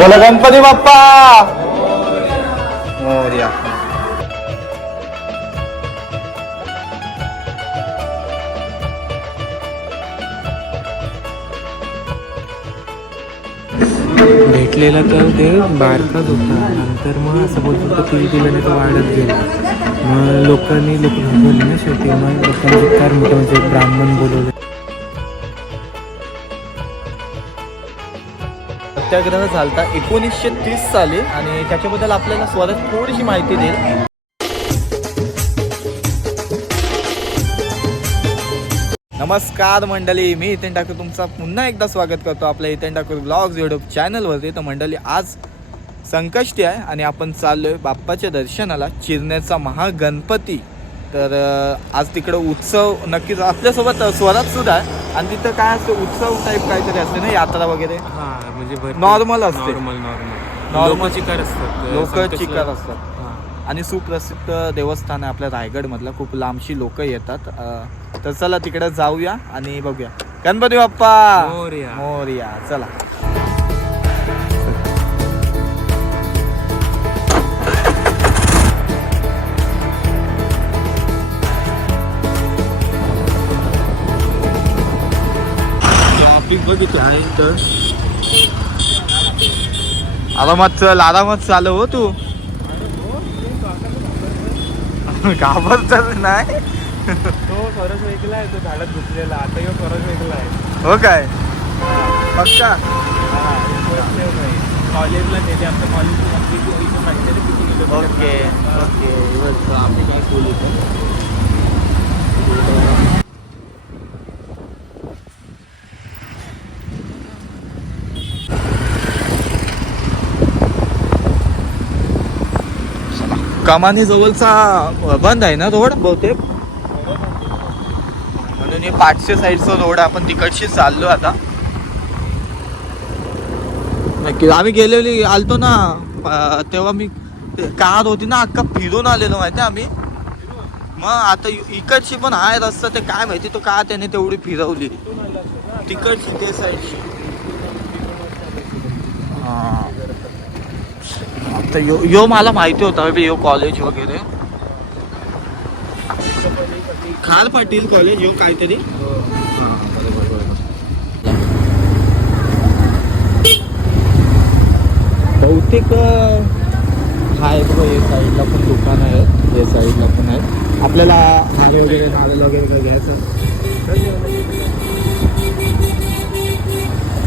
बोला गणपती बाप्पा! मोर्या. भेटलेला तर ते बारकाच होता. नंतर मग असं बोलत होतं की दिल्याने तो वाढत गेला. मग लोकांनी लोक घाबरले ना शेवटी. मग लोकांनी फार मोठं म्हणजे ब्राह्मण बोलवले. सत्याग्रह झालता एकोणीसशे तीस साली आणि त्याच्याबद्दल आपल्याला स्वरात थोडीशी माहिती देईल. नमस्कार मंडळी मी इथेन ठाकूर. तुमचा पुन्हा एकदा स्वागत करतो आपल्या इथेन ठाकूर ब्लॉग्स यूट्यूब चॅनलवरती तर मंडळी आज संकष्टी आहे आणि आपण चाललोय बाप्पाच्या दर्शनाला चिरण्याचा महागणपती. तर आज तिकडं उत्सव नक्कीच आपल्यासोबत स्वरात सुद्धा आहे. आणि तिथं काय असतं उत्सव टाईप काहीतरी असते ना यात्रा वगैरे? हा म्हणजे असते. Normal normal Normal. लोक चिकार असतात लोक चिकार असतात. आणि सुप्रसिद्ध देवस्थान आहे आपल्या रायगडमधलं खूप लांबशी लोक येतात. तर चला तिकडे जाऊया आणि बघूया. गणपती बाप्पा! मोरया. मोरया चला. ट्रॉफिक बघितलं आणि तर आरामात चल आरामात चाल हो तू. घाबरत नाही. तो स्वराज वेगळा आहे तो झाडात आता वेगळा आहे हो काय? पक्का? कॉलेजला आमच्या कॉलेजला किती ओके ओके. आम्ही काय बोलू कमानी जवळचा बंद आहे ना रोड? बहुतेक. म्हणून हे पाचशे साईडचा रोड आपण तिकडशी चाललो आता. नक्की. आम्ही गेलेली आलतो ना तेव्हा मी कार होती ना अख्खा फिरून आलेलो माहिती आम्ही? मग आता इकडची पण आहे रस्ता ते काय माहिती तो का त्याने तेवढी फिरवली. तिकडची ते साईडची. हा. तर यो यो मला माहिती होता यो कॉलेज वगैरे. खाल पाटील कॉलेज यो काहीतरी. बहुतेक अं, आहे हे साईडला पण दुकान आहेत हे साईडला पण आहेत. आपल्याला नाणे वगैरे नारळ वगैरे काय घ्यायचं?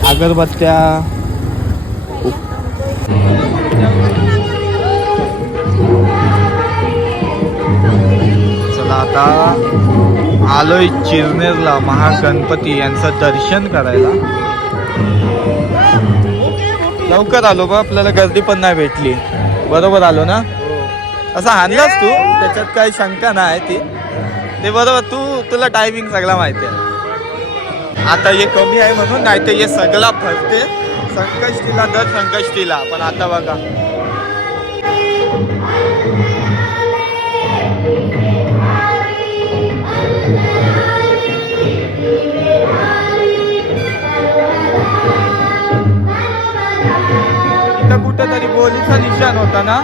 अगरबत्त्या. आता आलोय चिरनेरला महागणपती यांचं दर्शन करायला. लवकर आलो बा आपल्याला गर्दी पण नाही भेटली. बरोबर आलो ना? असं आणलास तू? त्याच्यात काही शंका नाही ती. ते बरोबर तू तुला टायमिंग सगळा माहिती आहे. आता हे कमी आहे म्हणून नाही तर हे सगळा फरते. संकष्टीला दर संकष्टीला पण आता बघा. तरी कुठेतरी निशाण होता ना?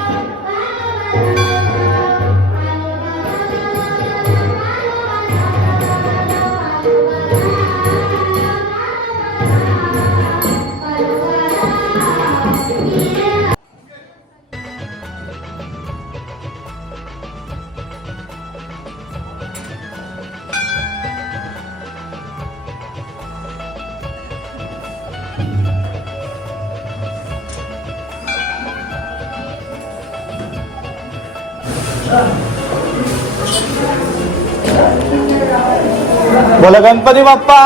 बोला गणपती बाप्पा!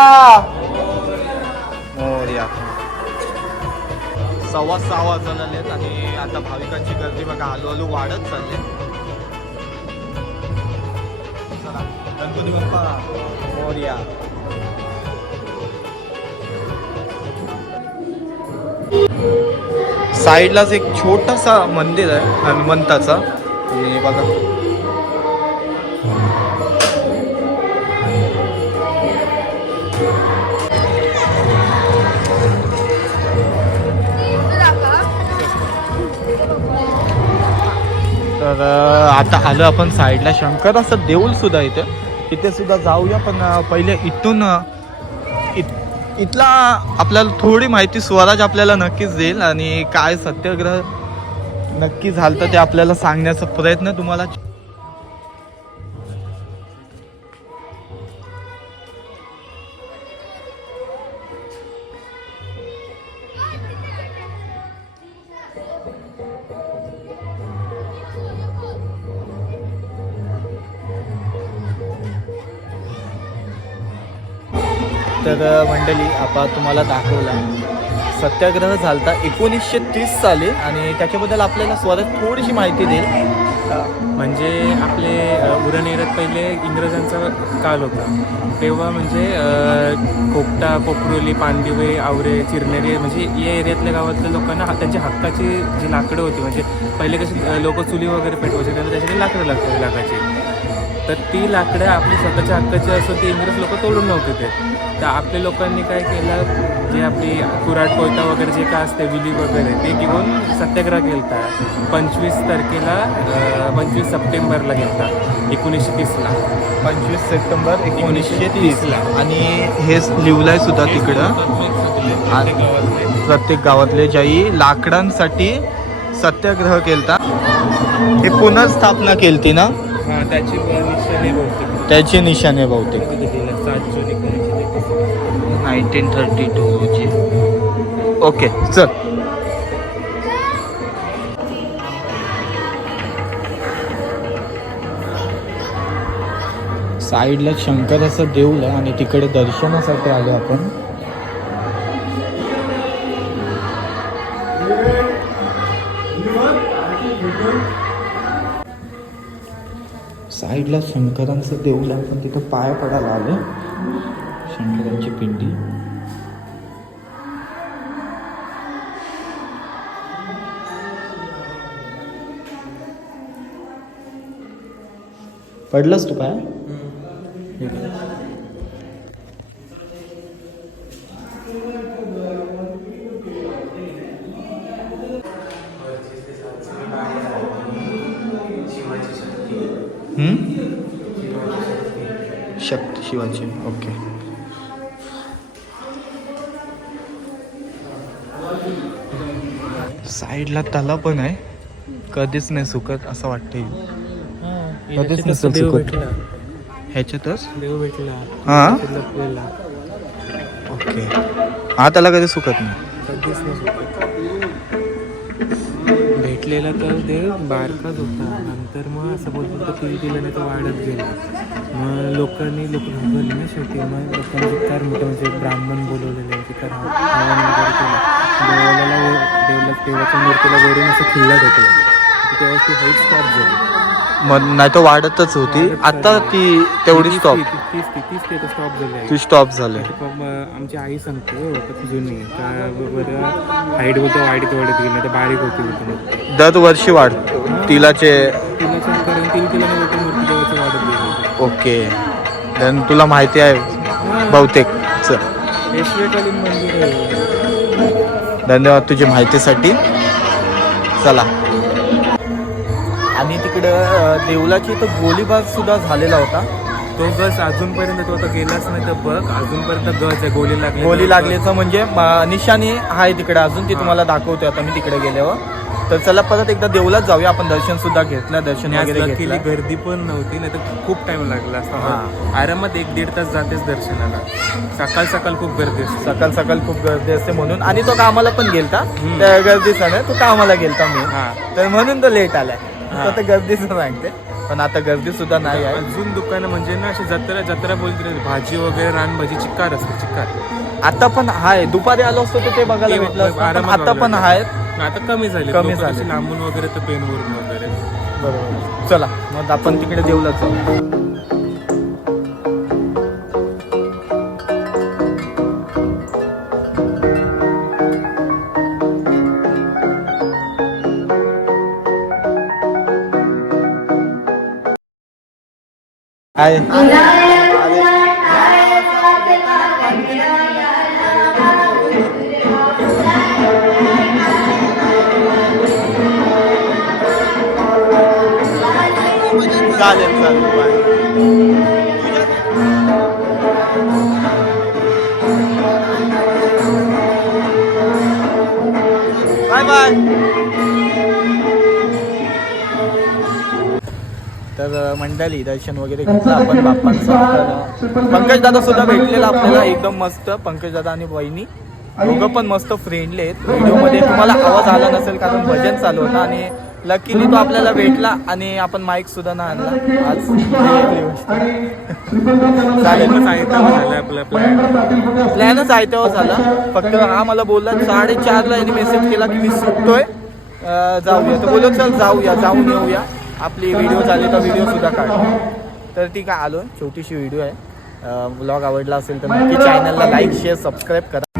मोरया. सव्वा सहा वाजलेत आणि आता भाविकांची गर्दी बघा हळूहळू वाढत चालले गणपती बाप्पा मोर्या. साईडलाच एक छोटासा मंदिर आहे हनुमंताचा. आणि बघा तर आता आलं आपण साईडला शंकर असं देऊळ सुद्धा इथे. तिथे सुद्धा जाऊया पण पहिले इथून इत- इथला आपल्याला थोडी माहिती स्वराज आपल्याला नक्कीच देईल आणि काय सत्याग्रह नक्की झालं तर ते आपल्याला सांगण्याचा प्रयत्न तुम्हाला तर मंडळी आपण तुम्हाला दाखवला. सत्याग्रह झालता एकोणीसशे तीस साली आणि त्याच्याबद्दल आपल्याला स्वतः थोडीशी माहिती देईल. म्हणजे आपले अ, पहिले इंग्रजांचा काल होता. तेव्हा म्हणजे कोपटा कोकटा कोपरोली पांडिवे आवरे चिरनेरे म्हणजे या एरियातल्या गावातल्या लोकांना त्यांच्या हक्काची जी लाकडं होती म्हणजे पहिले कशी लोक चुली वगैरे पेटवायचे त्यांना त्याच्यासाठी लाकडं लागतात लागायची. तर ती लाकडं आपली स्वतःच्या हक्काची असून ते इंग्रज लोक तोडून नव्हते ते. तर आपल्या लोकांनी काय केलं? जे आपली कुराट कोयता वगैरे जे काय असते विली वगैरे ते घेऊन सत्याग्रह केलता. पंचवीस तारखेला पंचवीस सप्टेंबरला घेतला एकोणीसशे तीसला. पंचवीस सप्टेंबर एकोणीसशे तीस. ला. आणि हे लिवलंय सुद्धा तिकडं. प्रत्येक गावातले. ज्याही लाकडांसाठी सत्याग्रह केलता. हे पुनर्स्थापना केलती ना? त्याची निशाणे बहुतेक. त्याची निशाणे बहुतेक. नाईन्टीन थर्टी टूची ओके चल साईडला शंकर असं देऊळ आहे आणि तिकडे दर्शनासाठी आलो आपण. साईडला शंकरांचं देऊळ आहे पण तिथं पाय पडायला आलं. शंकराची पिंडी. पडलंस तू काय शक्ती शिवाची. ओके. साईडला तला पण आहे. कधीच नाही सुकत असं वाटतं हां, कधीच नसेल. भेटला. ह्याच्यातच? देव भेटला. हां? ओके. हा त्याला कधी सुकत नाही? कधीच नाही सुटत. भेटलेला तर देव बारकाच होता. नंतर मग असं बोलत होतं की दिल्याने तो वाढत गेला. मग लोकांनी लोक घाबरले ना शेवटी मग लोकांनी कार मोठं म्हणजे ब्राह्मण बोलवलेले हवन वगैरे केलं. देवाला देवला देवाच्या मूर्तीला वरून असं खिल्ला ढकलं तेव्हा ती हाईट स्टॉप झाली. मग नाही तर वाढतच होती. आता ती तेवढी स्टॉप तीच- तीच तीच- तीच ते स्टॉप झाली ती स्टॉप झाले आमची आई सांगते जुनी बरं हाईट बोलतो वाढीत वाढत गेली नाही तर बारीक होती होती दरवर्षी वाढ तिलाचे तिला तीन मूर्ती देवाची वाढत गेली ओके. देन तुला माहिती आहे बहुतेक. चल. पेशवेकालीन मंदिर आहे. धन्यवाद तुझी माहितीसाठी. चला. आणि तिकडं देवलाची इथं गोळीबार सुद्धा झालेला होता. तो गज अजूनपर्यंत तो आता गेलाच नाही तर बघ अजूनपर्यंत गज आहे गोली लागली गोळी लागल्याचं म्हणजे निशाणी आहे तिकडे अजून ती तुम्हाला दाखवते आता मी तिकडे गेल्यावर. तर चला परत एकदा देवलात जाऊया. आपण दर्शन सुद्धा घेतलं दर्शन वगैरे केली गर्दी पण नव्हती नाही तर खूप टाइम लागला हां. असता आरामात एक दीड तास जातेच दर्शनाला. सकाळ सकाळ खूप गर्दी असते. सकाळ सकाळ खूप गर्दी असते म्हणून. आणि तो कामाला पण गेलता. त्या गर्दीचा नाही तो कामाला गेलता मी? हा. तर म्हणून तो लेट आलाय. तो तर गर्दीचं सांगते. पण आता गर्दी सुद्धा नाही आहे. अजून दुकानं म्हणजे ना अशी जत्रा जत्रा बोलते भाजी वगैरे रानभाजी चिक्कार असते चिक्कार. आता पण आहे दुपारी आलो असतो तर ते बघायला भेटलं आता पण आहेत आता कमी झाले कमी लोकं झाले. कशी लांबून वगैरे तर पेनवरून वगैरे. बरोबर. चला मग आपण तिकडे देऊलाच जाऊ. आहे चालेल चालेल. बाय तर मंडळी दर्शन वगैरे घेतलं आपण बाप्पांचं. पंकज दादा सुद्धा भेटलेला आपल्याला एकदम मस्त. पंकज दादा आणि वहिनी. दोघं पण मस्त फ्रेंडली आहेत. व्हिडिओमध्ये तुम्हाला आवाज आला नसेल कारण भजन चालू होतं आणि लकीली तो आपल्याला भेटला आणि आपण माईक सुद्धा ना आणला. आज चालेल आपलं प्लॅनच आहे तेव्हा झाला. फक्त हा मला बोलला साडेचारला याने मेसेज केला की मी सुटतोय. जाऊया. तर बोललो चल जाऊया जाऊन येऊया. आपली व्हिडिओ झाली तर व्हिडिओ सुद्धा काढू. तर ठीक आहे आलो. छोटीशी व्हिडिओ आहे. ब्लॉग आवडला असेल तर नक्की चॅनलला लाईक शेअर सबस्क्राईब करा.